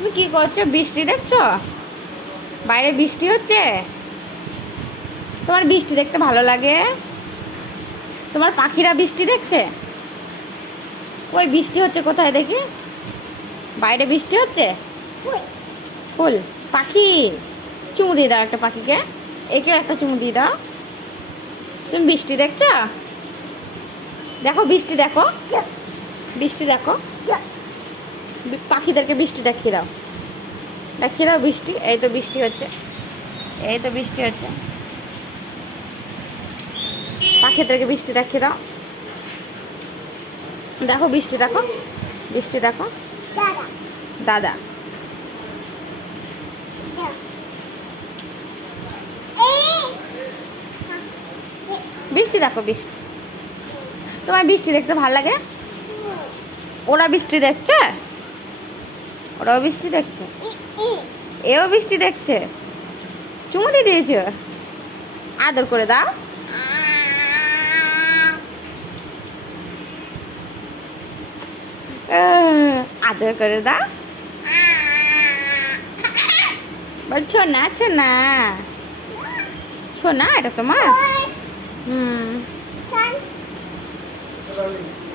তুমি কি করছো? বৃষ্টি দেখছো? বাইরে বৃষ্টি হচ্ছে। তোমার বৃষ্টি দেখতে ভালো লাগে? তোমার পাখিরা বৃষ্টি দেখছে? ওই বৃষ্টি হচ্ছে কোথায় দেখি? বাইরে বৃষ্টি হচ্ছে। ফুল পাখি, চুমু দিয়ে দাও একটা পাখিকে। একেও একটা চুমু দিয়ে দাও। তুমি বৃষ্টি দেখছো? দেখো বৃষ্টি, দেখো বৃষ্টি, দেখো পাখিদেরকে বৃষ্টি দেখিয়ে দাও, দেখিয়ে দাও বৃষ্টি। এই তো বৃষ্টি হচ্ছে, এই তো বৃষ্টি হচ্ছে। পাখিদেরকে বৃষ্টি দেখিয়ে দাও। দেখো বৃষ্টি, দেখো বৃষ্টি, দেখো দাদা। বৃষ্টি দেখো বৃষ্টি। তোমার বৃষ্টি দেখতে ভালো লাগে? ওরা বৃষ্টি দেখছে, ওরাও বৃষ্টি দেখছে, এও বৃষ্টি দেখছে। চুমু দিয়ে দিয়েছ, আদর করে দাও। আদর করে দাও। বলছো না ছোনা, ছোনা এটা তোমার।